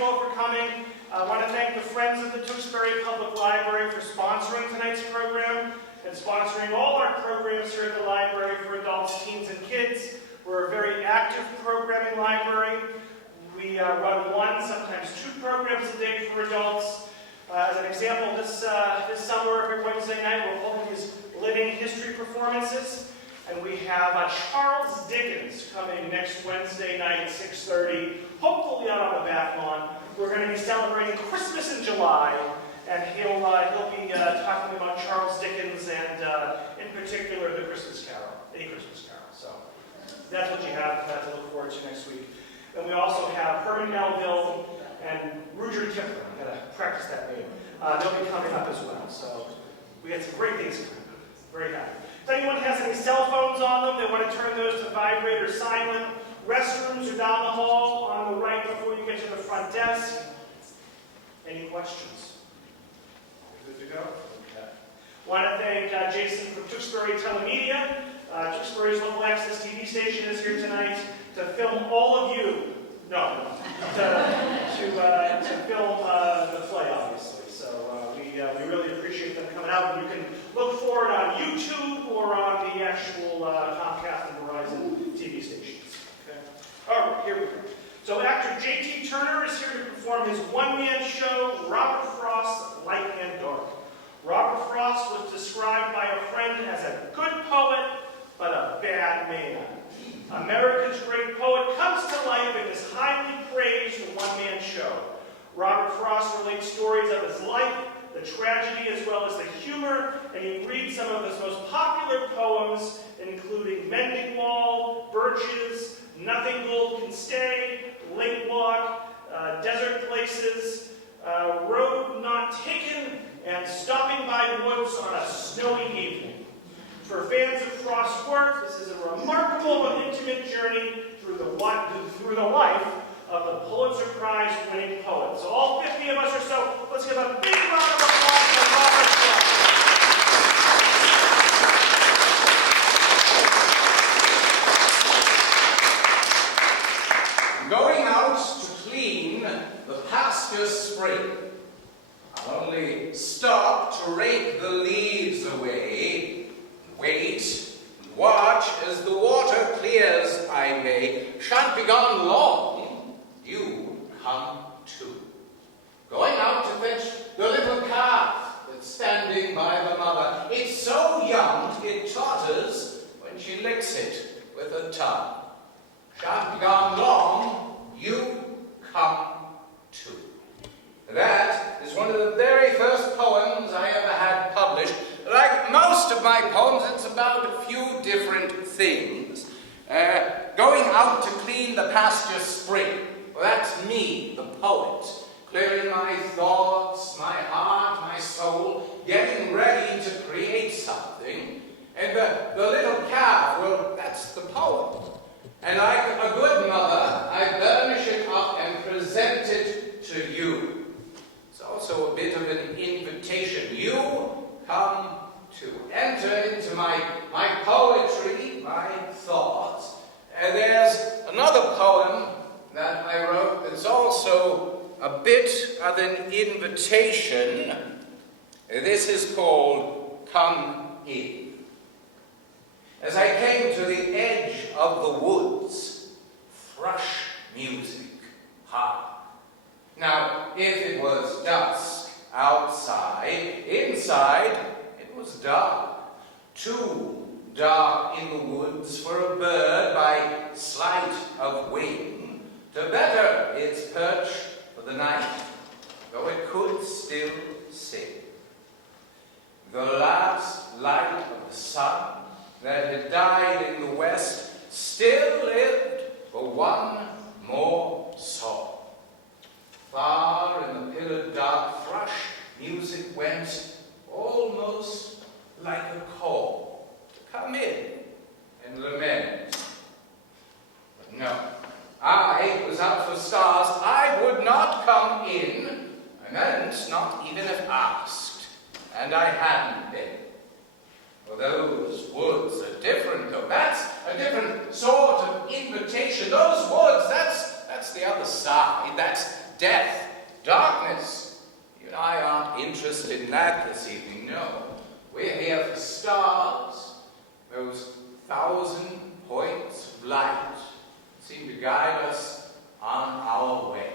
you all for coming. I want to thank the Friends of the Tewksbury Public Library for sponsoring tonight's program and sponsoring all our programs here at the library for adults, teens, and kids. We're a very active programming library. We run one, sometimes two programs a day for adults. As an example, this summer, every Wednesday night, we're holding these living history performances. And we have Charles Dickens coming next Wednesday night at 6:30, hopefully out on the back lawn. We're going to be celebrating Christmas in July, and he'll be talking about Charles Dickens and, in particular, the Christmas Carol, A Christmas Carol. So that's what you have to look forward to next week. And we also have Herman Melville and Rudyard Kipling. I've got to practice that name. They'll be coming up as well. So we had some great things coming up. Very happy. If anyone has any cell phones on them, they want to turn those to vibrate or silent. Restrooms are down the hall on the right before you get to the front desk. Any questions? Good to go? Okay. Want to thank Jason from Tewksbury Telemedia. Tewksbury's local access TV station is here tonight to film all of you. No, to film the play, obviously. So we really appreciate them coming out. And you can look for it on YouTube or on the actual Comcast and Verizon TV stations. Okay. All right, here we go. So actor J.T. Turner is here to perform his one-man show, Robert Frost's Light and Dark. Robert Frost was described by a friend as a good poet, but a bad man. America's great poet comes to life in this highly praised one-man show. Robert Frost relates stories of his life, the tragedy as well as the humor, and he reads some of his most popular poems, including Mending Wall, Birches, Nothing Gold Can Stay, Lake Walk, Desert Places, Road Not Taken, and Stopping by Woods on a Snowy Evening. For fans of Frost's work, this is a remarkable and intimate journey through the life of the Pulitzer Prize winning poet. So all 50 of us or so, let's give a big round of applause for Robert Frost. Going out to clean the pasture spring. I'll only stop to rake the leaves away, wait, and watch as the water clears, I may. Shan't be gone long, you come too. Going out to fetch the little calf that's standing by the mother. It's so young it totters when she licks it with her tongue. Shan't be gone long, you come too. That is one of the very first poems I ever had published. Like most of my poems, it's about a few different things. Going out to clean the pasture spring. Well, that's me, the poet, clearing my thoughts, my heart, my soul, getting ready to create something. And the little calf, well, that's the poem. And like a good mother, I burnish it up and present it to you. It's also a bit of an invitation. You come to enter into my poetry, my thoughts. And there's another poem that I wrote that's also a bit of an invitation. This is called Come In. As I came to the edge of the woods, thrush music high. Now, if it was dusk outside, inside it was dark. Too dark in the woods for a bird by sleight of wing to better its perch for the night, though it could still sing. The last light of the sun that had died in the west still lived for one more song. Far in the pillared dark, thrush music went almost like a call to come in and lament. But no, I was out for stars. I would not come in. I meant not even have asked, and I hadn't been. For those woods are different, though. That's a different sort of invitation. Those woods, that's the other side. That's death, darkness. You and I aren't interested in that this evening, no. We're here for stars, those 1,000 points of light that seem to guide us on our way.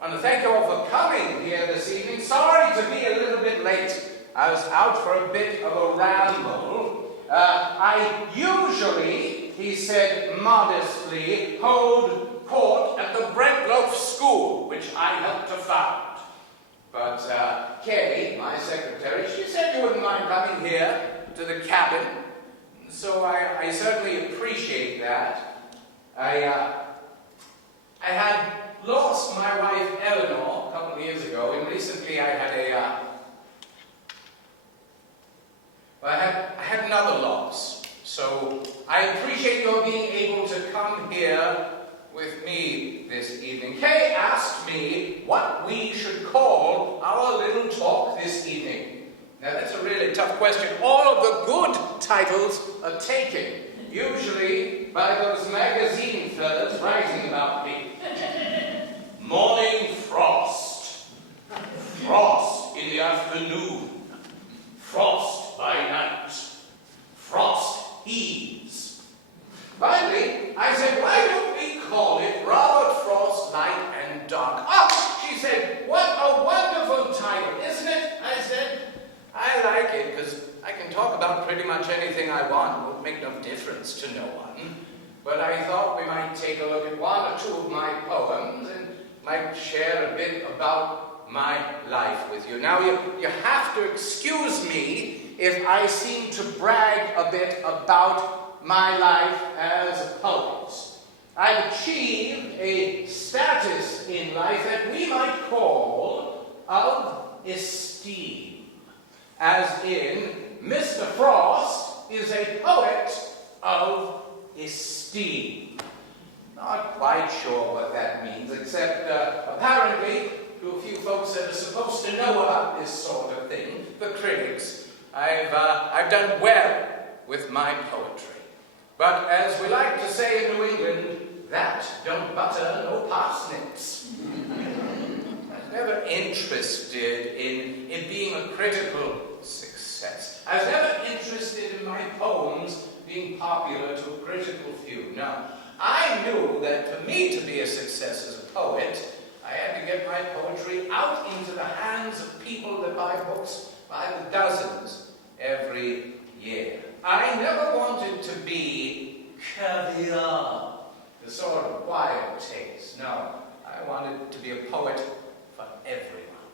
I want to thank you all for coming here this evening. Sorry to be a little bit late. I was out for a bit of a ramble. I usually, he said modestly, hold court at the Brentloaf School, which I helped to found. But Kay, my secretary, she said you wouldn't mind coming here to the cabin. So I certainly appreciate that. I had lost my wife Eleanor a couple of years ago, and recently I had another loss. So I appreciate your being able to come here with me this evening. Kay asked me what we should call our little talk this evening. Now that's a really tough question. All of the good titles are taken, usually by those magazine fellas writing about me. Morning frost. Frost in the afternoon. Frost by night. Frost ease. Finally, I said, why don't we call it Robert Frost Light and Dark? Ah, she said, what a wonderful title, isn't it? I said, I like it because I can talk about pretty much anything I want. It won't make no difference to no one. But I thought we might take a look at one or two of my poems and might share a bit about my life with you. Now, you have to excuse me if I seem to brag a bit about my life as a poet. I've achieved a status in life that we might call of esteem. As in, Mr. Frost is a poet of esteem. Not quite sure what that means, except apparently to a few folks that are supposed to know about this sort of thing, the critics, I've done well with my poetry. But as we like to say in New England, that don't butter no parsnips. I was never interested in it being a critical success. I was never interested in my poems being popular to a critical few. No. I knew that for me to be a success as a poet, I had to get my poetry out into the hands of people that buy books by the dozens every year. I never wanted to be caviar, the sort of wild taste. No, I wanted to be a poet for everyone.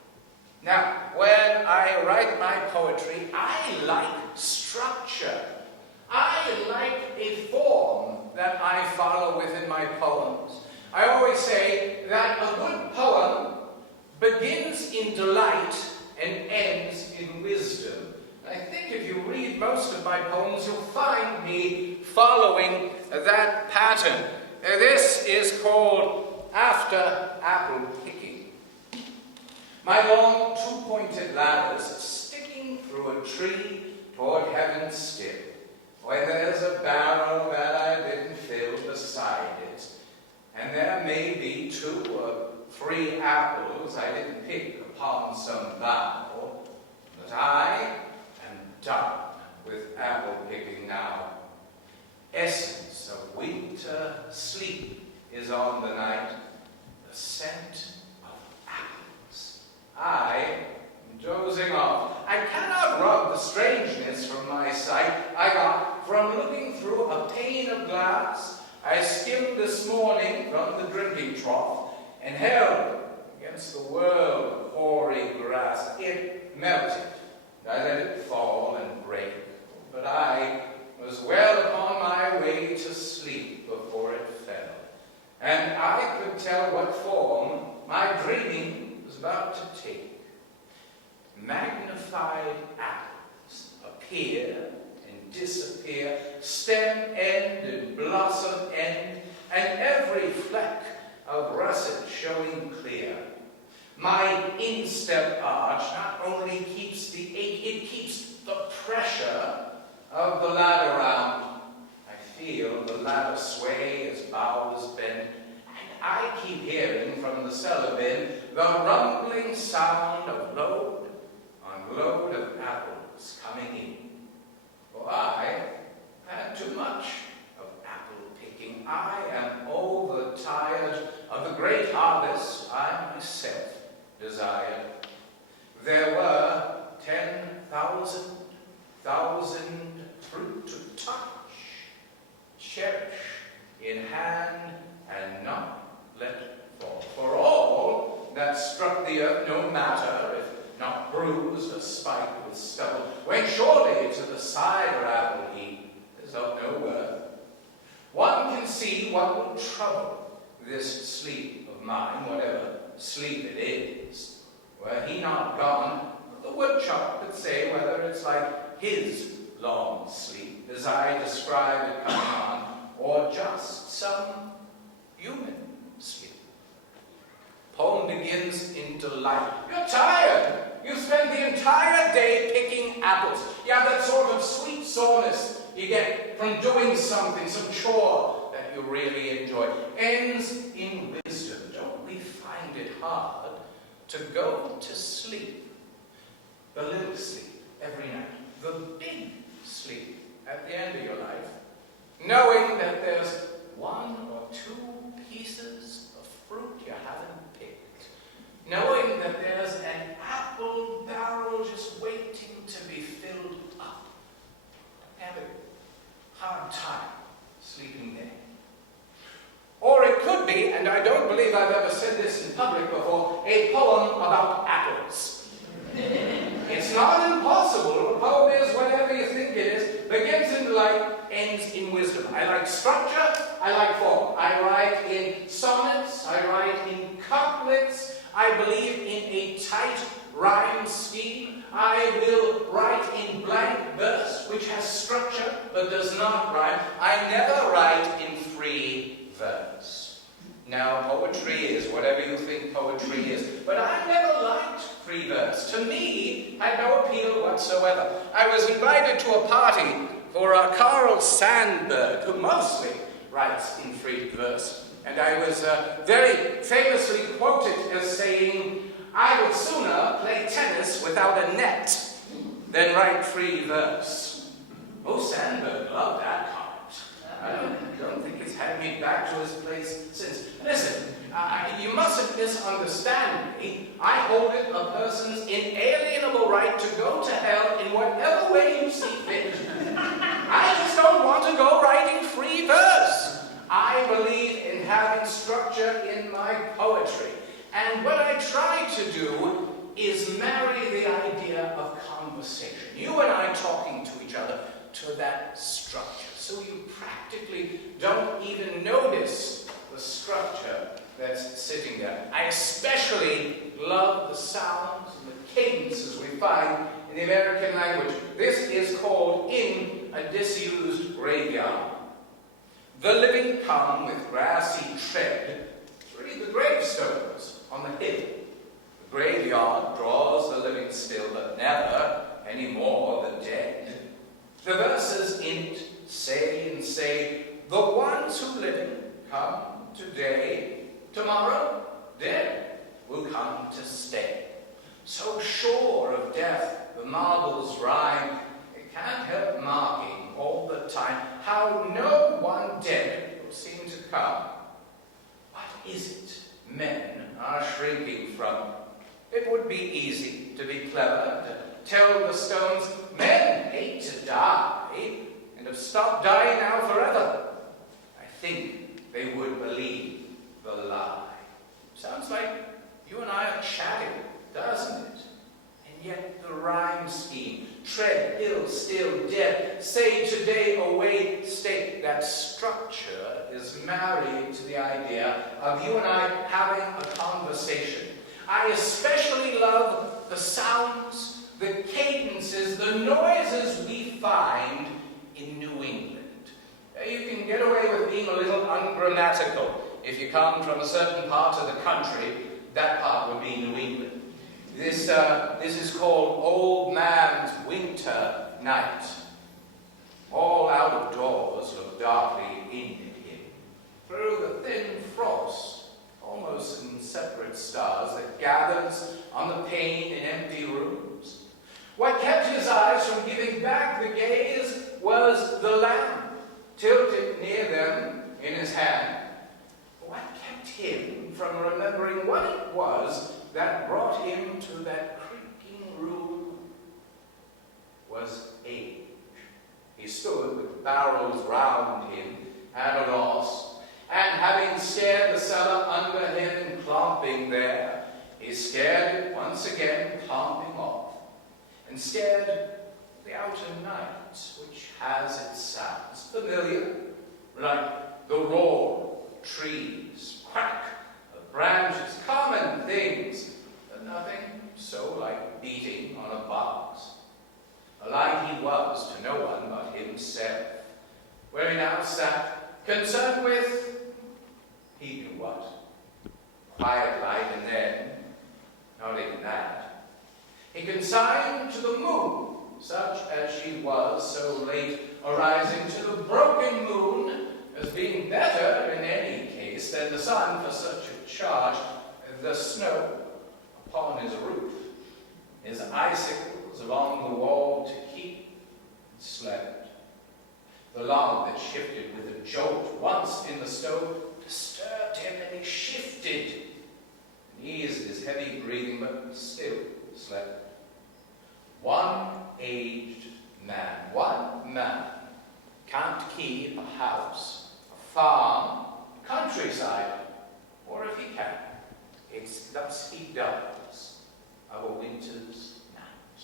Now, when I write my poetry, I like structure. I like a form that I follow within my poems. I always say that a good poem begins in delight and ends in wisdom. I think if you read most of my poems, you'll find me following that pattern. This is called After Apple Picking. My long two-pointed ladders sticking through a tree toward heaven's still, when there's a barrel that I didn't fill beside it, and there may be 2 or 3 apples I didn't pick upon some bough, but I am done with apple picking now. Essence of winter sleep is on the night, the scent of apples. I am dozing off. I cannot rub the strangeness from my sight I got from looking through a pane of glass I skimmed this morning from the drinking trough and held against the world of hoary grass. It melted. I let it fall and break, but I was well upon my way to sleep before it fell, and I could tell what form my dreaming was about to take. Magnified apples appear and disappear, stem end and blossom end, and every fleck of russet showing clear. My instep arch not only keeps the ache, it keeps the pressure of the ladder round. I feel the ladder sway as boughs bend, and I keep hearing from the cellar bin the rumbling sound of load on load of apples coming in. For I had too much of apple picking. I am overtired of the great harvest I myself desired. There were 10,000 fruit to touch, cherish in hand, and not let fall. For all that struck the earth, no matter if not bruised or spiked with stubble, went surely to the cider apple heap as of no worth. One can see what will trouble this sleep of mine, whatever sleep it is. Were he not gone, the woodchuck could say whether it's like his long sleep, as I describe it coming on, or just some human sleep. Poem begins in delight. You're tired. You spend the entire day picking apples. You have that sort of sweet soreness you get from doing something, some chore that you really enjoy. Ends in wisdom. Don't we find it hard to go to sleep? The little sleep every night. The big sleep at the end of your life. Knowing that there's one or two pieces of fruit you haven't picked. Knowing that there's an apple barrel just waiting to be filled up. Have a hard time sleeping there. Or it could be, and I don't believe I've ever said this in public before, a poem about apples. It's not impossible. A poem is whatever you think it is. Begins in delight, ends in wisdom. I like structure, I like form. I write in sonnets, I write in couplets. I believe in a tight rhyme scheme. I will write in blank verse, which has structure but does not rhyme. I never write in free verse. Now, poetry is whatever you think poetry is, but I never liked free verse. To me, had no appeal whatsoever. I was invited to a party for Carl Sandburg, who mostly writes in free verse, and I was very famously quoted as saying, I would sooner play tennis without a net than write free verse. Oh, Sandburg loved that comment. I don't think it's had me back to his place since. Listen, you mustn't misunderstand me. I hold it a person's inalienable right to go to hell in whatever way you see fit. I just don't want to go writing free verse. I believe in having structure in my poetry. And what I try to do is marry the idea of conversation. You and I talking to each other to that structure. So you practically don't even notice the structure that's sitting there. I especially love the sounds and the cadences we find in the American language. This is called In a Disused Graveyard. The living come with grassy tread to read the gravestones on the hill. The graveyard draws the living still, but never any more the dead. The verses in it say, the ones who live come today, tomorrow dead will come to stay. So sure of death, the marbles rhyme, it can't help marking all the time how no one dead will seem to come. What is it men are shrinking from? It would be easy to be clever, to tell the stones men hate to die, and have stopped dying now forever. I think they would believe the lie. Sounds like you and I are chatting, doesn't it? And yet the rhyme scheme, tread hill still dead, say today away state, that structure is married to the idea of you and I having a conversation. I especially love the sounds, the cadences, the noises we find in New England. You can get away with being a little ungrammatical. If you come from a certain part of the country, that part would be New England. This is called Old Man's Winter Night. All out of doors look darkly in at him. Through the thin frost separate stars that gathers on the pane in empty rooms. What kept his eyes from giving back the gaze was the lamp, tilted near them in his hand. What kept him from remembering what it was that brought him to that creaking room was age. He stood with barrels round him at a loss, and having scared the cellar under him clomping there, he scared it once again clomping off, and scared the outer night, which has its sounds familiar, like the roar of trees, crack of branches, common things, but nothing so like beating on a box. A light he was to no one but himself, where he now sat, concerned with, he knew what, quiet light, and then, not even that, he consigned to the moon, such as she was so late arising, to the broken moon, as being better in any case than the sun for such a charge, the snow upon his roof, his icicles along the wall to keep and slept. The log that shifted with a jolt once in the stove disturbed him, and he shifted and eased his heavy breathing, but still slept. One aged man, one man, can't keep a house, a farm, countryside, or if he can, it's thus he does of a winter's night.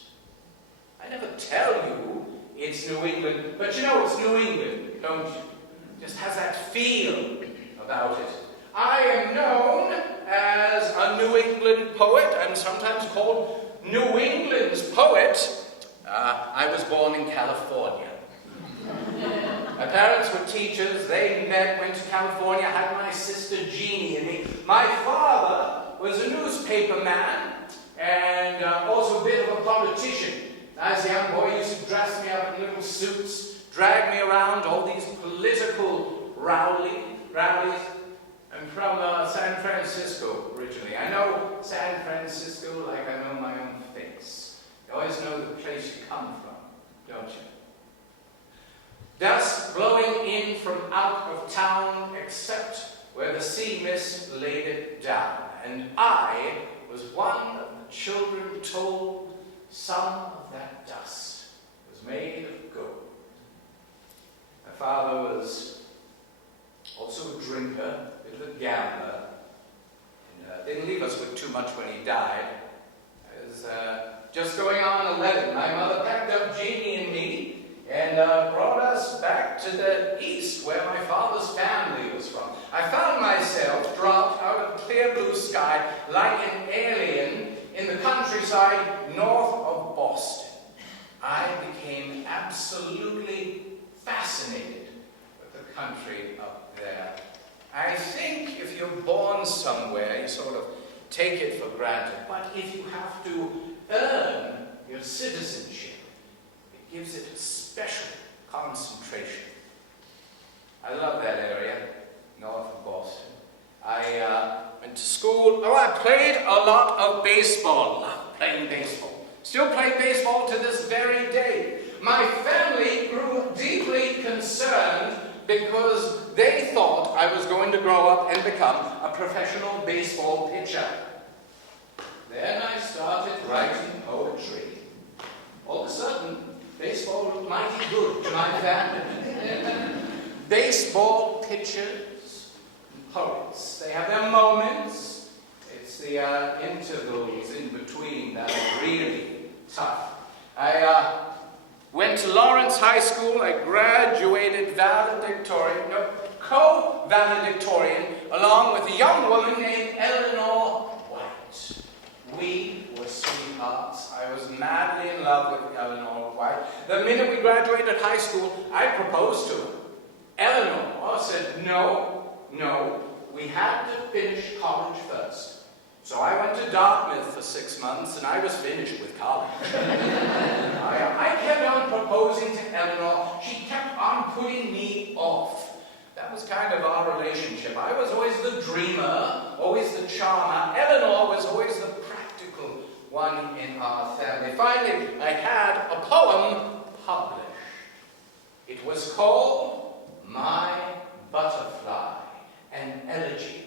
I never tell you it's New England, but you know it's New England, don't you? It just has that feel about it. I am known as a New England poet. I'm sometimes called New England's poet. I was born in California. My parents were teachers. They met, went to California, had my sister Jeannie and me. My father was a newspaper man and also a bit of a politician. As a young boy, he used to dress me up in little suits, drag me around all these political rallies. I'm from San Francisco originally. I know San Francisco like I know my own face. You always know the place you come from, don't you? Dust blowing in from out of town, except where the sea mist laid it down. And I was one of the children told some of that dust was made of gold. My father was also a drinker, a bit of a gambler, and didn't leave us with too much when he died. I was just going on 11. My mother packed up Jeannie and me and brought us back to the east, where my father's family was from. I found myself dropped out of clear blue sky like an alien in the countryside north of Boston. I became absolutely fascinated with the country up there. I think if you're born somewhere, you sort of take it for granted. But if you have to earn your citizenship, it gives it a special concentration. I love that area, north of Boston. I went to school. Oh, I played a lot of baseball. Love playing baseball. Still play baseball to this very day. My family grew deeply concerned because they thought I was going to grow up and become a professional baseball pitcher. Then I started writing poetry. All of a sudden, baseball looked mighty good to my family. Baseball pitchers and poets, they have their moments. It's the intervals in between that are really tough. I went to Lawrence High School. I graduated co-valedictorian along with a young woman named Eleanor White. We were sweethearts. I was madly in love with Eleanor White. The minute we graduated high school, I proposed to her. Eleanor said, no, we had to finish college first. So I went to Dartmouth for 6 months, and I was finished with college. I kept on proposing to Eleanor. She kept on putting me off. That That was kind of our relationship. I was always the dreamer, always the charmer. Eleanor was always the practical one in our family. Finally, I had a poem published. It was called My Butterfly, an Elegy.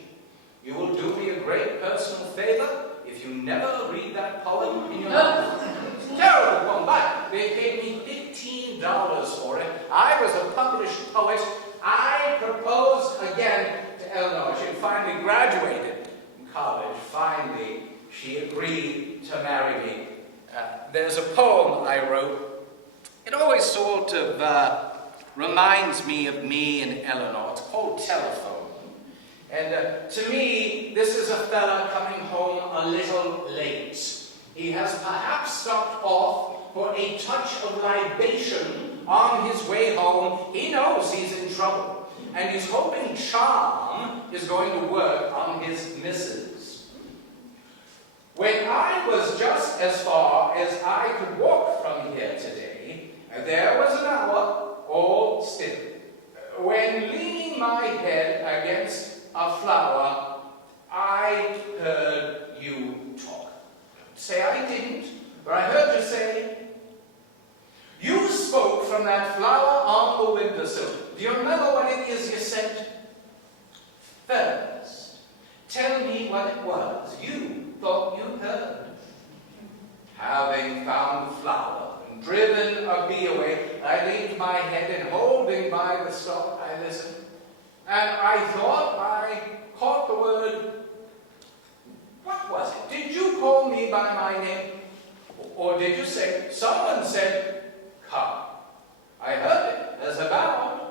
You will do me a great personal favor if you never read that poem in your life. It's a terrible poem, but they paid me $15 for it. I was a published poet. I proposed again to Eleanor. She had finally graduated from college. Finally, she agreed to marry me. There's a poem I wrote. It always sort of reminds me of me and Eleanor. It's called Telephone. And to me, this is a fella coming home a little late. He has perhaps stopped off for a touch of libation on his way home. He knows he's in trouble, and he's hoping charm is going to work on his missus. When I was just as far as I could walk from here today, there was an hour all still, when leaning my head against a flower, I heard you talk. Don't say I didn't, but I heard you say, you spoke from that flower on the windowsill. Do you remember what it is you said? First, tell me what it was you thought you heard. Having found the flower and driven a bee away, I leaned my head and holding by the stalk, I listened. And I thought I caught the word, what was it? Did you call me by my name? Or did you say, someone said, come? I heard it as a bound.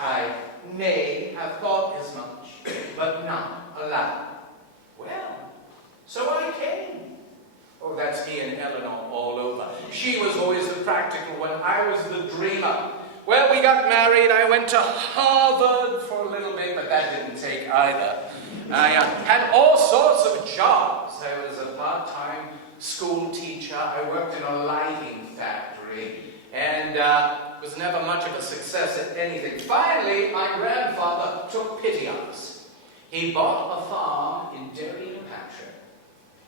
I may have thought as much, but not aloud. Well, so I came. Oh, that's me and Eleanor all over. She was always the practical one. I was the dreamer. Well, we got married. I went to Harvard for a little bit, but that didn't take either. I had all sorts of jobs. I was a part-time school teacher. I worked in a lighting factory, and was never much of a success at anything. Finally, my grandfather took pity on us. He bought a farm in Derry, New Hampshire,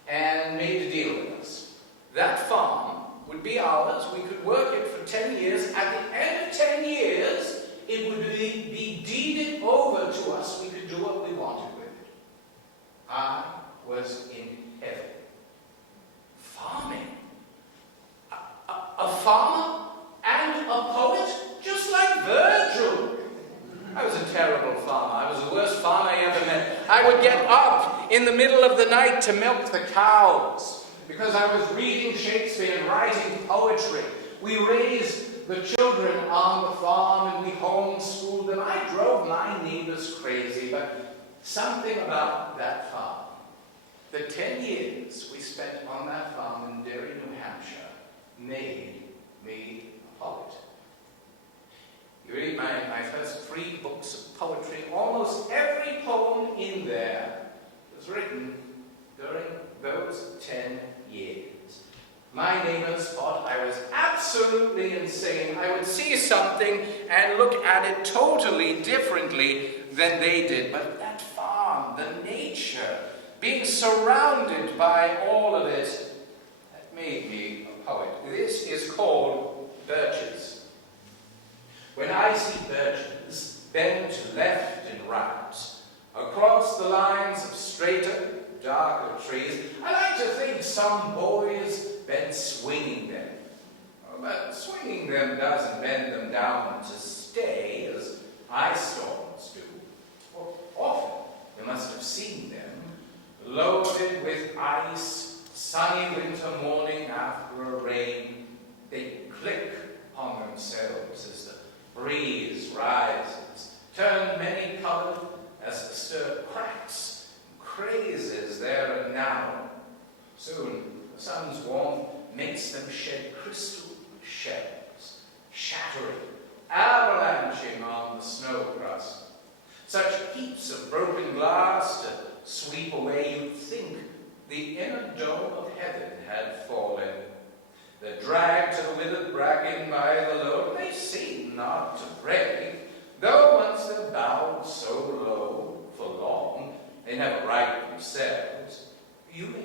and made a deal with us. That farm would be ours. We could work it for 10 years. At the end of 10 years, it would be deeded over to us. We could do what we wanted with it. I was in heaven. Farming. A farmer and a poet, just like Virgil. I was a terrible farmer. I was the worst farmer I ever met. I would get up in the middle of the night to milk the cows, because I was reading Shakespeare and writing poetry. We raised the children on the farm and we homeschooled them. I drove my neighbors crazy, but something about that farm, the 10 years we spent on that farm in Derry, New Hampshire, made me a poet. You read my first 3 books of poetry. Almost every poem in there was written during those 10 years. My neighbors thought I was absolutely insane. I would see something and look at it totally differently than they did. But that farm, the nature, being surrounded by all of it, that made me a poet. This is called birches. When I see birches bend to left and right, across the lines of straighter, darker trees, I like to think some boys been swinging them. But swinging them doesn't bend them down to stay, as ice storms do. Or often, you must have seen them, loaded with ice, sunny winter morning after a rain. They click on themselves as the breeze rises, turn many-colored as the stir cracks and crazes there and now. Soon, the sun's warmth makes them shed crystal shells, shattering, avalanching on the snow crust. Such heaps of broken glass to sweep away, you'd think the inner dome of heaven had fallen. They're dragged to the withered bracken by the load. They seem not to break, though once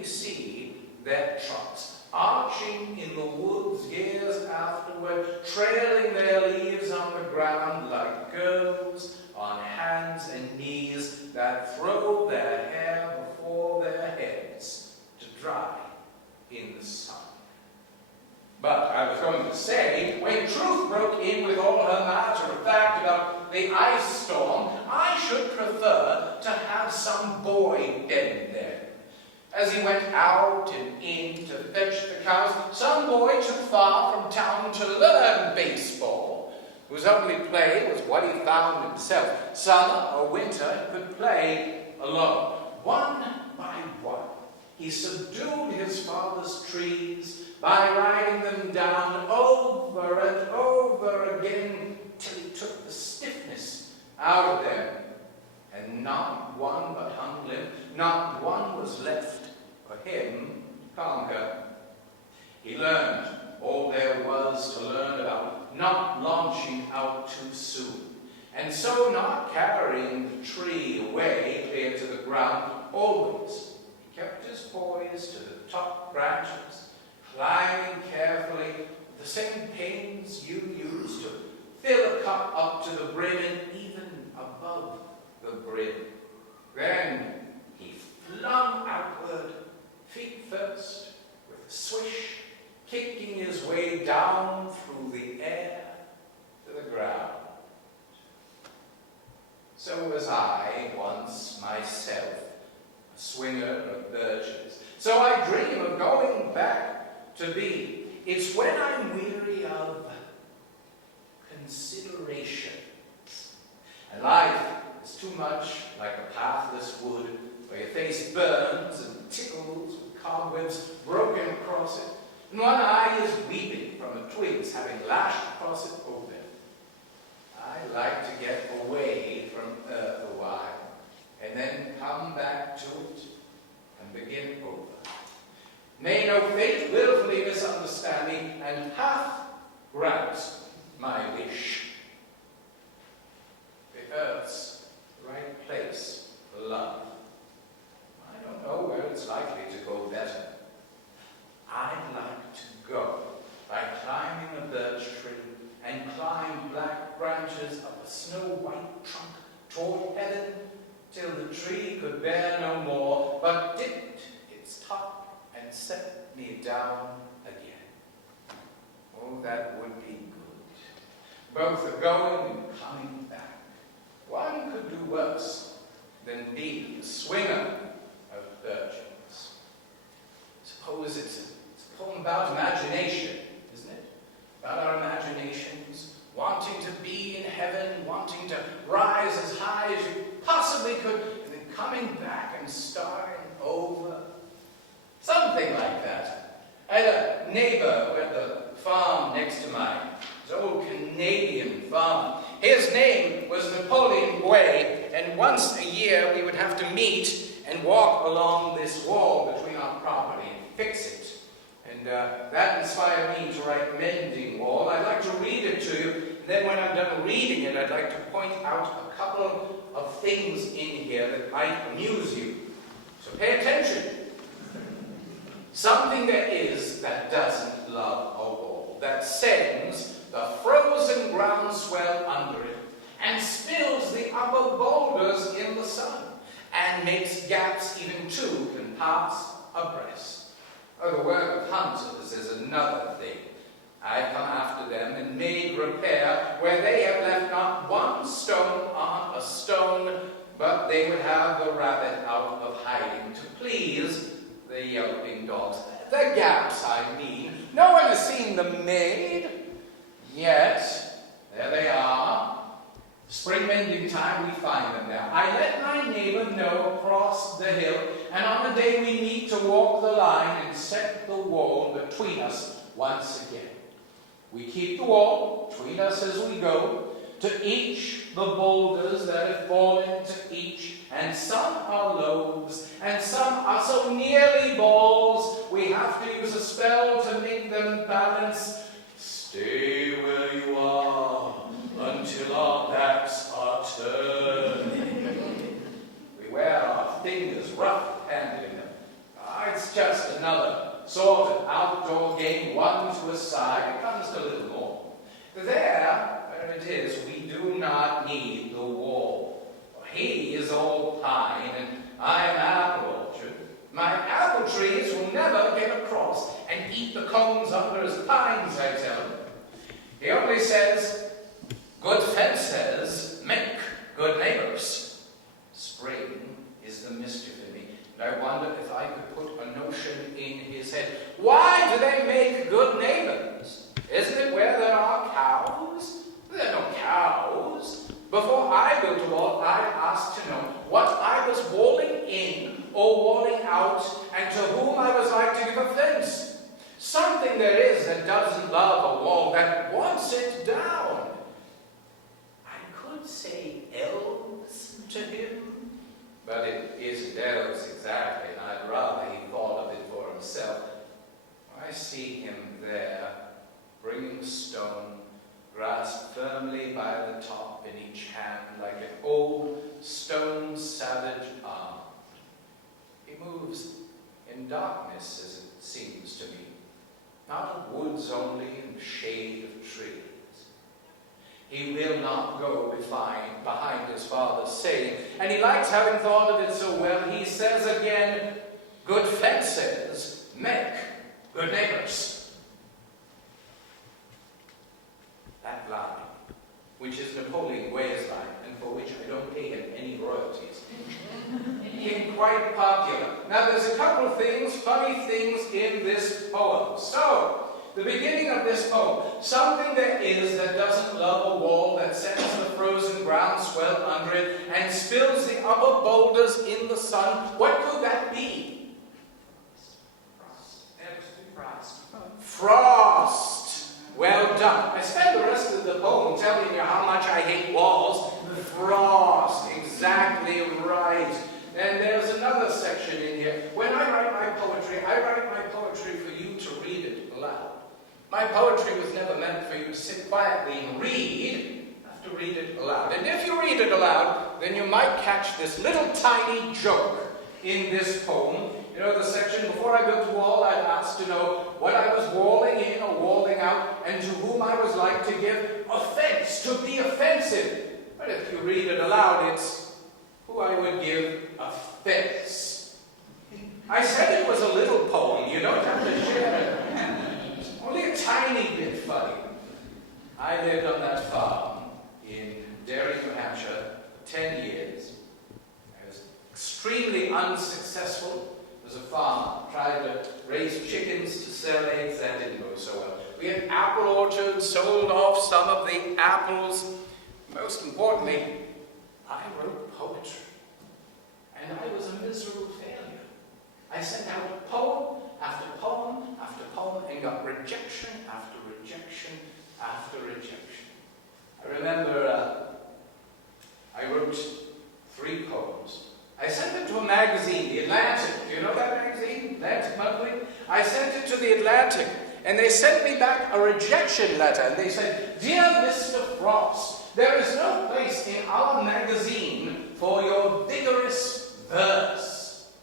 see their trunks arching in the woods years afterward, trailing their leaves on the ground like girls on hands and knees that throw their hair before their heads to dry in the sun. But I was going to say, when Truth broke in with all her matter of fact about the ice storm, I should prefer to have some boy dead there. As he went out and in to fetch the cows, some boy too far from town to learn baseball, whose only play was what he found himself. Summer or winter, he could play alone. One by one, he subdued his father's trees by riding them down over and over again till he took the stiffness out of them. And not one but hung limp, not one was left for him to conquer. He learned all there was to learn about not launching out too soon, and so not carrying the tree away clear to the ground always. He kept his poise to the top branches, climbing carefully with the same pains you use to fill a cup up to the brim and even above the brim. Then he flung outward, feet first, with a swish, kicking his way down through the air to the ground. So was I once myself, a swinger of birches. So I dream of going back to be. It's when I'm weary of considerations, and life is too much like a pathless wood where your face burns and tickles with cobwebs broken across it, and one eye is weeping from the twigs having lashed across it open. I like to get away from earth a while, and then come back to it and begin over. May no fate willfully misunderstand me and half grant my wish. The earth's the right place for love. I don't know where it's likely to go better. I'd like to go by climbing a birch tree and climb black branches up a snow-white trunk toward heaven till the tree could bear no more, but dipped its top and set me down again. Oh, that would be good. Both the going and coming back. One could do worse than be a swinger of birches. Suppose it's a poem about imagination, isn't it? About our imaginations, wanting to be in heaven, wanting to rise as high as you possibly could, and then coming back and starting over. Something like that. I had a neighbor who had the farm next to mine. It was an old Canadian farm. His name was Napoleon Guay, and once a year we would have to meet and walk along this wall between our property and fix it. And that inspired me to write Mending Wall. I'd like to read it to you, and then when I'm done reading it, I'd like to point out a couple of things in here that might amuse you. So pay attention. Something there is that doesn't love a wall, that sends the frozen groundswell under it, and spills the upper boulders in the sun, and makes gaps even two can pass abreast. Oh, the work of hunters is another thing. I've come after them and made repair where they have left not one stone on a stone, but they would have the rabbit out of hiding to please the yelping dogs. The gaps, I mean. No one has seen them made. Yet, there they are. Spring mending time, we find them there. I let my neighbor know across the hill, and on the day we meet to walk the line and set the wall between us once again. We keep the wall between us as we go, to each the boulders that have fallen to each, and some are loaves, and some are so nearly balls, we have to use a spell to make them balance. Stay where you are until our backs are turned. We wear our fingers rough-handed in them. It's just just another sort of outdoor game, one to a side. It comes to a little more. There, where it is, we do not need the wall. He is all pine, and I am apple orchard. My apple trees will never get across and eat the cones under his pines, I tell him. He only says, good fences make good neighbors. Spring is the mischief in me, and I wonder if I could put a notion in his head. Why do they make good neighbors? Isn't it where there are cows? There are no cows. Before I built a wall, I asked to know what I was walling in or walling out, and to whom I was like to give offense. Something there is that doesn't love a wall, that wants it down. I could say elves to him, but it isn't elves exactly, and I'd rather he thought of it for himself. I see him there, bringing stone, grasped firmly by the top in each hand, like an old stone savage arm. He moves in darkness, as it seems to me, not of woods only and shade of trees. He will not go behind his father's saying, and he likes having thought of it so well, he says again, good fences make good neighbors. That line, which is Napoleon Way's line, and for which I don't pay him any royalties, became quite popular. Now there's a couple of things, funny things in this poem. So, the beginning of this poem, something there is that doesn't love a wall, that sends the frozen ground swell under it, and spills the upper boulders in the sun. What could that be? Frost. Well done. I spend the rest of the poem telling you how much I hate walls. Frost. Exactly right. And there's another section in here. When I write my poetry for you to read it aloud. My poetry was never meant for you to sit quietly and read. You have to read it aloud. And if you read it aloud, then you might catch this little tiny joke in this poem. You know, the section, before I built the wall, I'd asked to know what I was walling in or walling out, and to whom I was like to give offense, to be offensive. But if you read it aloud, it's who I would give offense. I said it was a little poem. You don't have to share it. Only a tiny bit funny. I lived on that farm in Derry, New Hampshire, for 10 years. I was extremely unsuccessful. As a farmer, tried to raise chickens to sell eggs. That didn't go so well. We had apple orchards, sold off some of the apples. Most importantly, I wrote poetry. And I was a miserable failure. I sent out poem after poem after poem and got rejection after rejection after rejection. I remember I wrote 3 poems. I sent it to a magazine, The Atlantic. Do you know that magazine? Atlantic Monthly? I sent it to The Atlantic, and they sent me back a rejection letter. And they said, Dear Mr. Frost, there is no place in our magazine for your vigorous verse.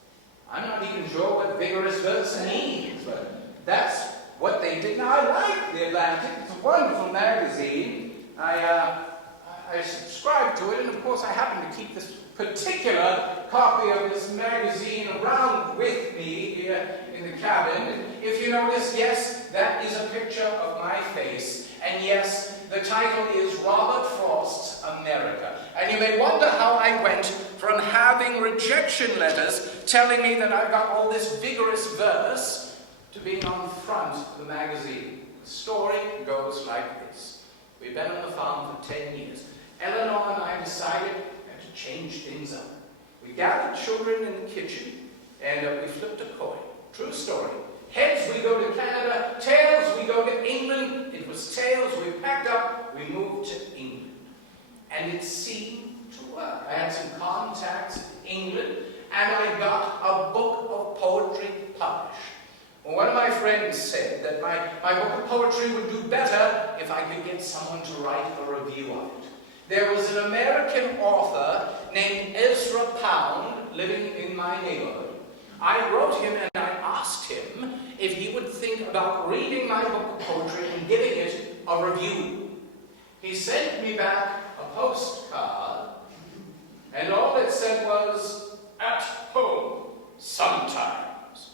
I'm not even sure what vigorous verse means, but that's what they did. Now, I like The Atlantic. It's a wonderful magazine. I subscribed to it, and of course I happen to keep this particular copy of this magazine around with me here in the cabin. If you notice, yes, that is a picture of my face, and yes, the title is Robert Frost's America. And you may wonder how I went from having rejection letters telling me that I got all this vigorous verse to being on the front of the magazine. The story goes like this. We've been on the farm for 10 years. Eleanor and I decided to change things up. We gathered children in the kitchen, and we flipped a coin. True story. Heads, we go to Canada. Tails, we go to England. It was tails. We packed up. We moved to England. And it seemed to work. I had some contacts in England, and I got a book of poetry published. Well, one of my friends said that my book of poetry would do better if I could get someone to write a review of it. There was an American author named Ezra Pound living in my neighborhood. I wrote him and I asked him if he would think about reading my book of poetry and giving it a review. He sent me back a postcard, and all it said was, "At home, sometimes."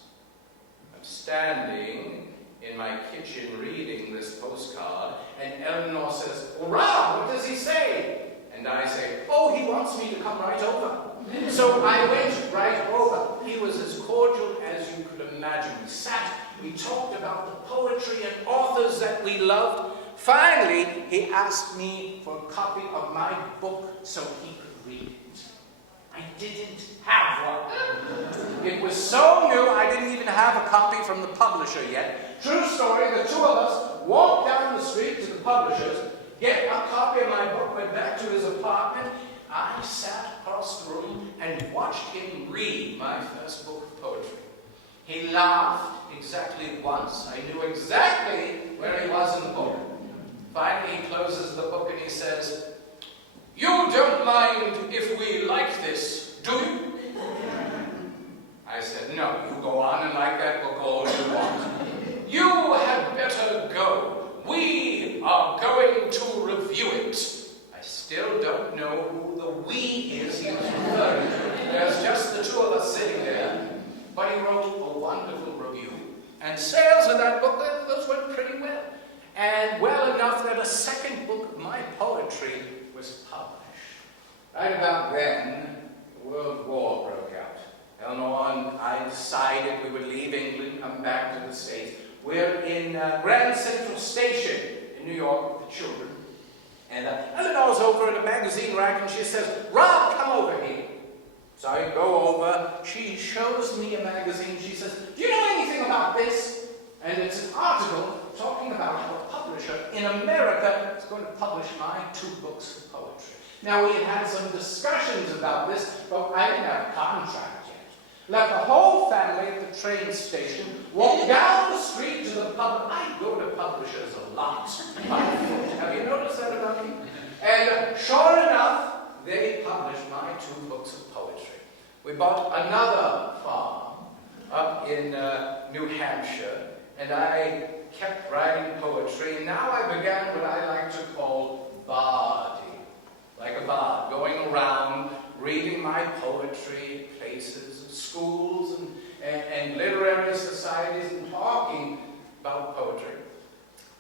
I'm standing in my kitchen reading this postcard, and Eleanor says, "Well, Rob, what does he say?" And I say, "Oh, he wants me to come right over." So I went right over. He was as cordial as you could imagine. We sat, we talked about the poetry and authors that we loved. Finally, he asked me for a copy of my book so he could read it. I didn't have one. It was so new, I didn't even have a copy from the publisher yet. True story, the two of us walked down the street to the publisher's, get a copy of my book, went back to his apartment. I sat across the room and watched him read my first book of poetry. He laughed exactly once. I knew exactly where he was in the book. Finally, he closes the book and he says, "You don't mind if we like this, do you?" I said, "No, you go on and like that book all you want. You had better go. We are going to review it." I still don't know who the "we" is he was referring to. There's just the two of us sitting there. But he wrote a wonderful review. And sales of that book, those went pretty well. And well enough that a second book of my poetry was published. Right about then, the World War broke out. Eleanor and I decided we would leave England, come back to the States. We're in Grand Central Station in New York with the children. And Eleanor's over at a magazine rack and she says, "Rob, come over here." So I go over, she shows me a magazine, she says, "Do you know anything about this?" And it's an article talking about how a publisher in America is going to publish my 2 books of poetry. Now, we had had some discussions about this, but I didn't have a contract yet. Left the whole family at the train station, walked down the street to the pub. I go to publishers a lot. Have you noticed that about me? And sure enough, they published my 2 books of poetry. We bought another farm up in New Hampshire, and I kept writing poetry. And now I began what I like to call barding, like a bard, going around reading my poetry at places, and schools, and literary societies, and talking about poetry.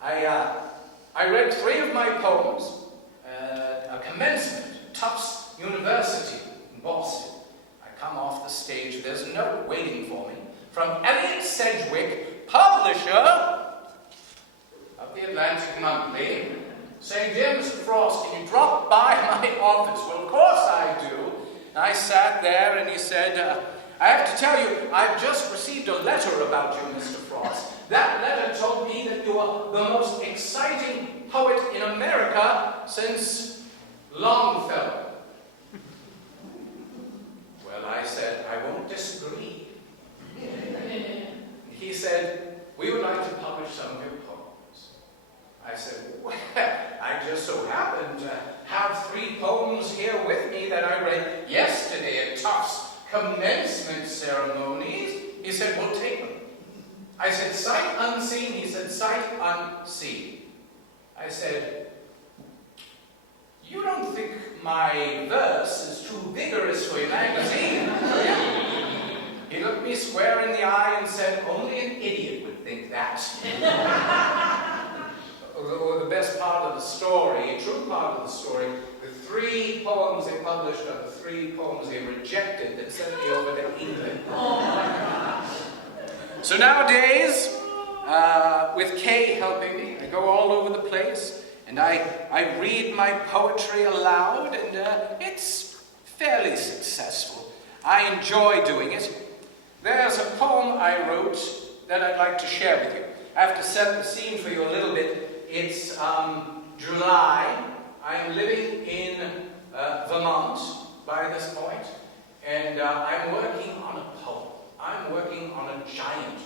I read 3 of my poems at a commencement at Tufts University in Boston. I come off the stage, there's a note waiting for me from Elliot Sedgwick, publisher of the Atlantic Monthly, saying, "Dear Mr. Frost, can you drop by my office?" Well, of course I do. I sat there and he said, "I have to tell you, I've just received a letter about you, Mr. Frost. That letter told me that you are the most exciting poet in America since Longfellow." Well, I said, "I won't disagree." He said, "We would like to publish some of your poems." I said, "Well, I just so happen to have 3 poems here with me that I read yesterday at Tufts commencement ceremonies." He said, "We'll take them." I said, "Sight unseen?" He said, "Sight unseen." I said, "You don't think my verse is too vigorous for your magazine?" He looked me square in the eye and said, "Only an idiot would think that." The best part of the story, true part of the story, the 3 poems they published are the 3 poems they rejected that sent me over to England. So nowadays, with Kay helping me, I go all over the place, and I read my poetry aloud, and it's fairly successful. I enjoy doing it. There's a poem I wrote that I'd like to share with you. I have to set the scene for you a little bit. It's July. I'm living in Vermont by this point, and I'm working on a poem. I'm working on a giant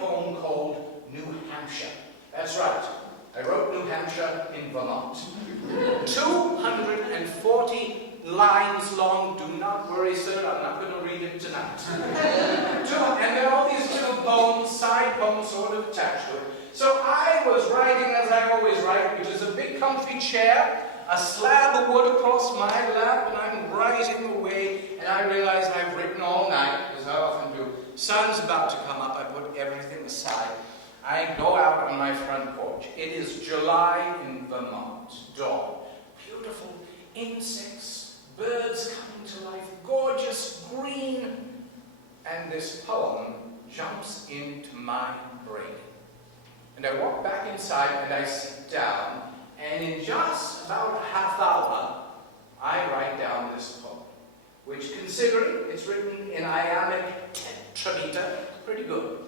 poem called New Hampshire. That's right. I wrote New Hampshire in Vermont. 240 lines long. Do not worry, sir, I'm not going to read it tonight. And there are all these little poems, side poems sort of attached to it. So I was writing as I always write, which is a big comfy chair, a slab of wood across my lap, and I'm writing away, and I realize I've written all night, as I often do. Sun's about to come up, I put everything aside. I go out on my front porch. It is July in Vermont, dawn. Beautiful insects, birds coming to life, gorgeous green. And this poem jumps into my brain. And I walk back inside and I sit down, and in just about a half hour, I write down this poem, which, considering it's written in iambic tetrameter, pretty good.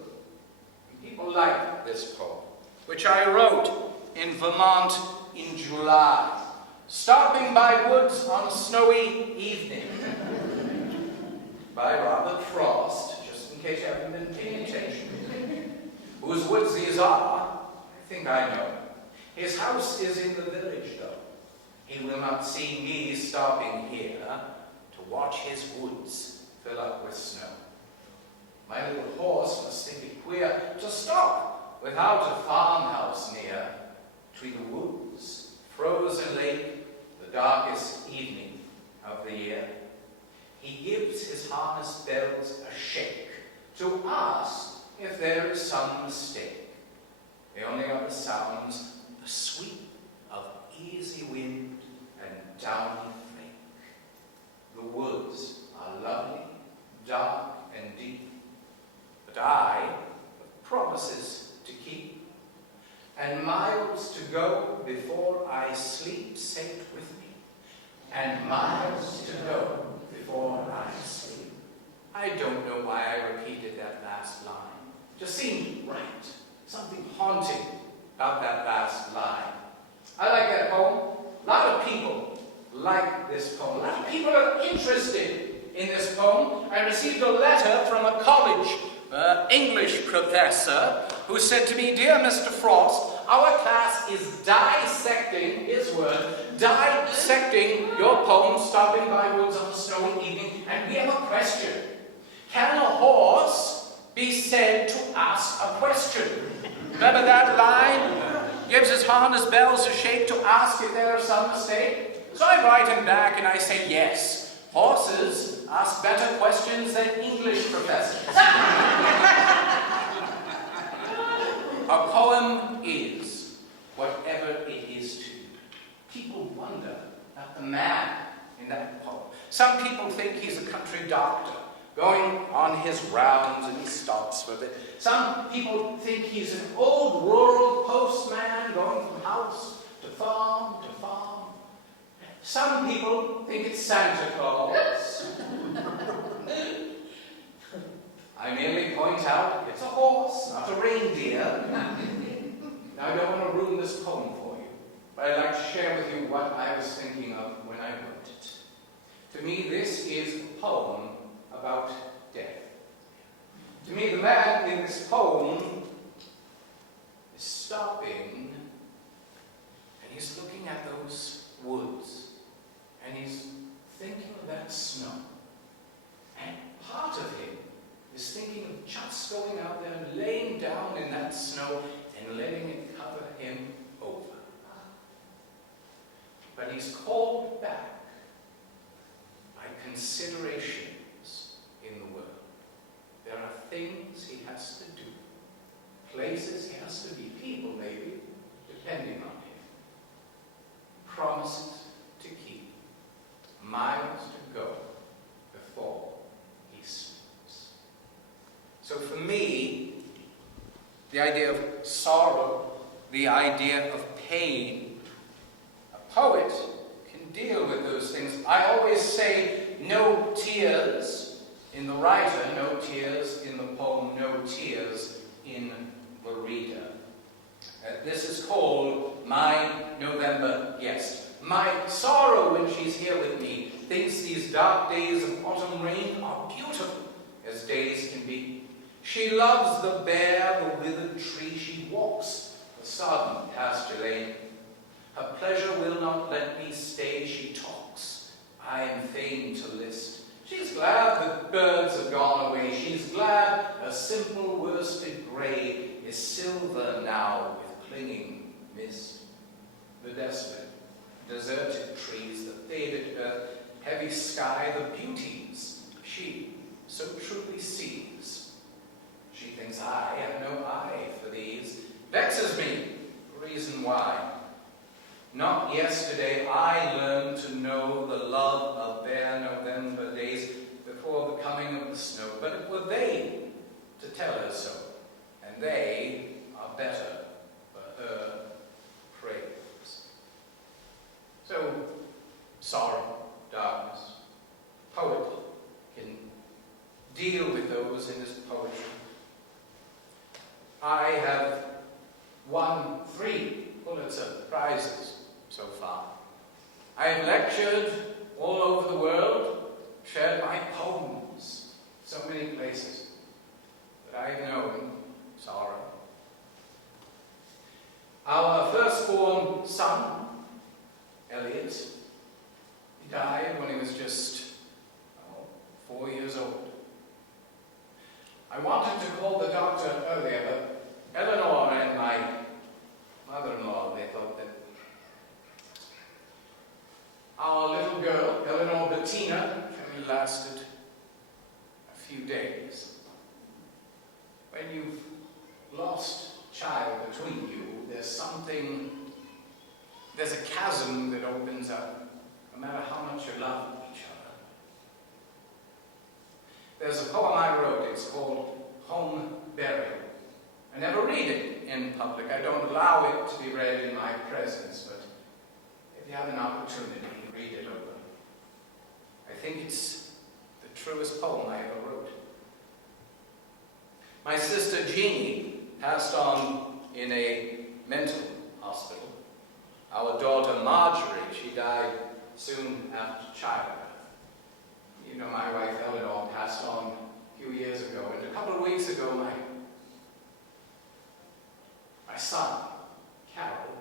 People like this poem, which I wrote in Vermont in July, stopping by woods on a snowy evening, by Robert Frost, just in case you haven't been paying attention. Whose woods these are, I think I know. His house is in the village, though. He will not see me stopping here to watch his woods fill up with snow. My little horse must think it queer to stop without a farmhouse near, between the woods, frozen lake, the darkest evening of the year. He gives his harness bells a shake to ask if there is some mistake. The only other sounds, the sweep of easy wind and downy flake. The woods are lovely, dark and deep, but I have promises to keep, and miles to go before I sleep sate with me, and miles to go before I sleep. I don't know why I repeated that last line. It just seemed right. Something haunting about that last line. I like that poem. A lot of people like this poem. A lot of people are interested in this poem. I received a letter from a college English professor who said to me, "Dear Mr. Frost, our class is dissecting," his word, dissecting your poem, Stopping by Woods on a Snowy Evening, and we have a question. Can a horse be said to ask a question? Remember that line? Gives his harness bells a shake to ask if there is some mistake? So I write him back and I say, yes, horses ask better questions than English professors. A poem is whatever it is to you. People wonder at the man in that poem. Some people think he's a country doctor, going on his rounds and he stops for a bit. Some people think he's an old rural postman going from house to farm to farm. Some people think it's Santa Claus. I merely point out it's a horse, not a reindeer. Now, I don't want to ruin this poem for you, but I'd like to share with you what I was thinking of when I wrote it. To me, this is a poem about death. To me, the man in this poem is stopping and he's looking at those woods and he's thinking of that snow. And part of him is thinking of just going out there and laying down in that snow and letting it cover him over. But he's called back by considerations in the world. There are things he has to do, places he has to be, people maybe, depending on him, promises to keep, miles to go before he sleeps. So for me, the idea of sorrow, the idea of pain, a poet can deal with those things. I always say, no tears in the writer, no tears in the poem, no tears in the reader. This is called My November Guest. My sorrow when she's here with me thinks these dark days of autumn rain are beautiful as days can be. She loves the bare, the withered tree. She walks the sodden pasture lane. Her pleasure will not let me stay. She talks I am fain to list. She's glad the birds have gone away. She's glad a simple worsted grey is silver now with clinging mist. The desolate, deserted trees, the faded earth, heavy sky, the beauties she so truly sees. She thinks I have no eye for these. Vexes me, reason why. Not yesterday I learned to know the love of bare November days before the coming of the snow, but it were they to tell her so, and they are better for her praise. So, sorrow, darkness, poet can deal with those in his poetry. I have won 3 Pulitzer Prizes so far. I have lectured all over the world, shared my poems so many places, but I have known sorrow. Our firstborn son, Elliot, he died when he was just 4 years old. I wanted to call the doctor earlier, but Eleanor and my mother-in-law, they thought that our little girl, Eleanor Bettina, only lasted a few days. When you've lost a child between you, there's a chasm that opens up, no matter how much you love each other. There's a poem I wrote, it's called Home Burial. I never read it in public. I don't allow it to be read in my presence, but if you have an opportunity, read it over. I think it's the truest poem I ever wrote. My sister Jeannie passed on in a mental hospital. Our daughter Marjorie, she died soon after childbirth. You know, my wife Eleanor passed on a few years ago, and a couple of weeks ago, my son, Carol,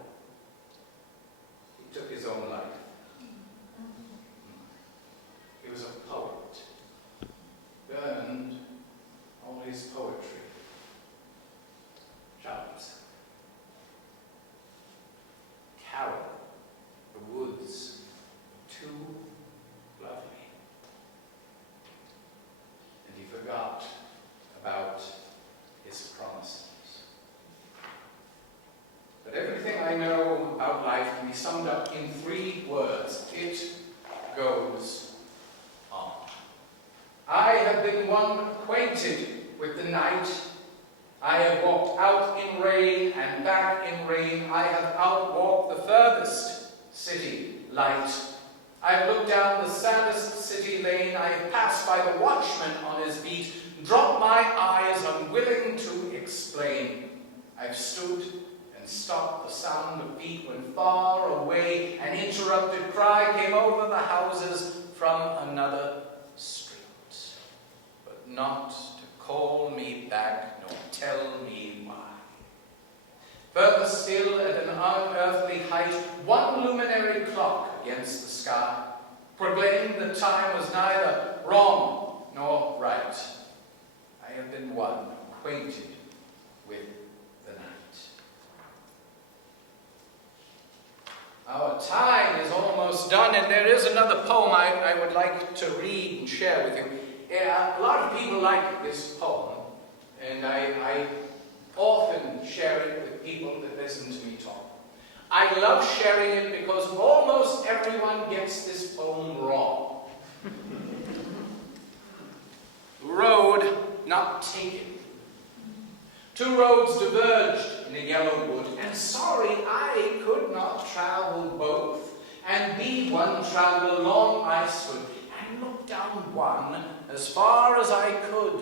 he took his own life. He was a poet, burned all his poetry. Charles. Carol, the woods, too lovely. And he forgot about his promises. But everything I know about life can be summed up in 3 words. It goes on. I have been one acquainted with the night. I have walked out in rain and back in rain. I have outwalked the furthest city light. I have looked down the saddest city lane. I have passed by the watchman on his beat, dropped my eyes unwilling to explain. I've stood and stopped the sound of feet when far away an interrupted cry came over the houses from another street. But not to call me back, nor tell me why. Further still, at an unearthly height, one luminary clock against the sky proclaimed the time was neither wrong nor right. I have been one acquainted with the night. Our time is almost done, and there is another poem I would like to read and share with you. A lot of people like this poem, and I often share it with people that listen to me talk. I love sharing it because almost everyone gets this poem wrong. Road not taken. 2 roads diverged in a yellow wood, and sorry I could not travel both. And be one travel along I stood, and looked down one as far as I could,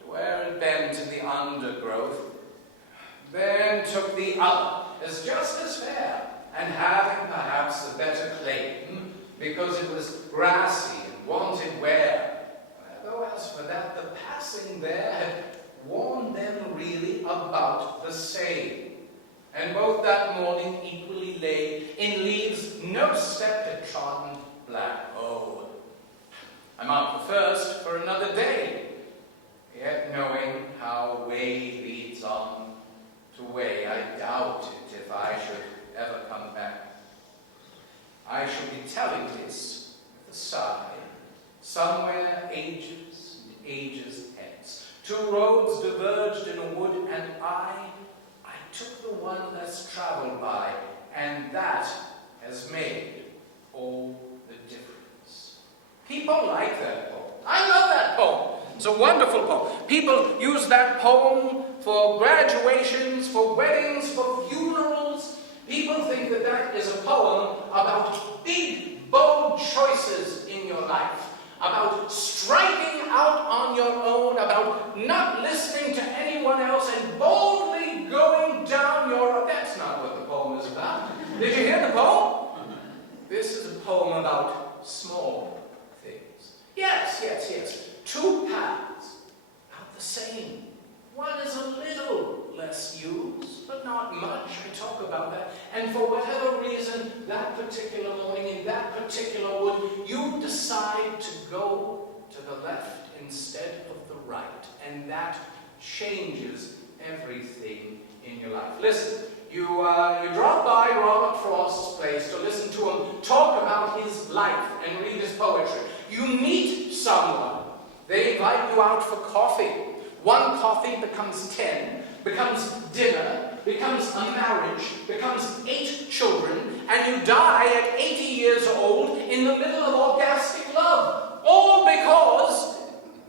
to where it bent in the undergrowth. Then took the other, as just as fair, and having perhaps a better claim, because it was grassy and wanted wear. Though as for that, the passing there had worn them really about the same. And both that morning equally lay in leaves no step had trodden black. Oh, away. I doubt it if I should ever come back. I shall be telling this with a sigh, somewhere ages and ages hence. 2 roads diverged in a wood, and I took the one less traveled by, and that has made all the difference. People like that poem. I love that poem. It's a wonderful poem. People use that poem for graduations, for weddings, for funerals. People think that that is a poem about big, bold choices in your life, about striking out on your own, about not listening to anyone else and boldly going down your own. That's not what the poem is about. Did you hear the poem? This is a poem about small things. Yes. 2 paths, about the same. One is a little less used, but not much. I talk about that. And for whatever reason, that particular morning, in that particular wood, you decide to go to the left instead of the right. And that changes everything in your life. Listen, you drop by Robert Frost's place to listen to him talk about his life and read his poetry. You meet someone. They invite you out for coffee. 1 coffee becomes 10, becomes dinner, becomes a marriage, becomes 8 children, and you die at 80 years old in the middle of orgastic love. All because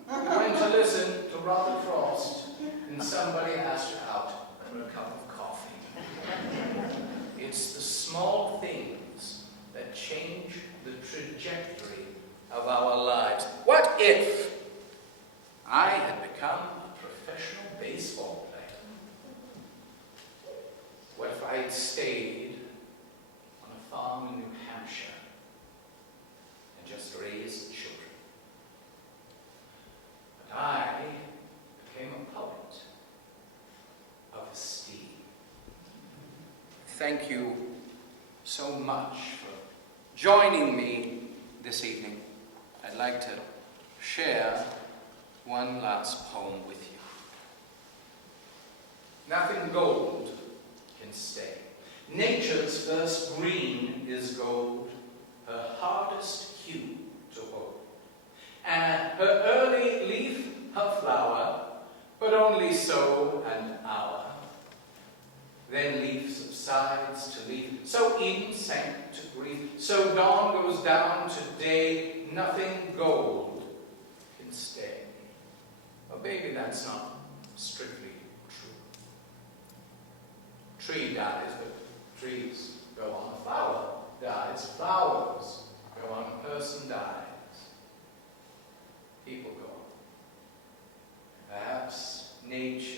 you went to listen to Robert Frost and somebody asked you out for a cup of coffee. It's the small things that change the trajectory of our lives. What if I had become a professional baseball player? What if I had stayed on a farm in New Hampshire and just raised children? But I became a poet of esteem. Thank you so much for joining me this evening. I'd like to share one last poem with you. Nothing gold can stay. Nature's first green is gold, her hardest hue to hold. And her early leaf, her flower, but only so an hour. Then leaf subsides to leaf, so Eden sank to grief, so dawn goes down to day, nothing gold can stay. Well, maybe that's not strictly true. Tree dies, but trees go on. A flower dies, flowers go on. A person dies, people go on. Perhaps nature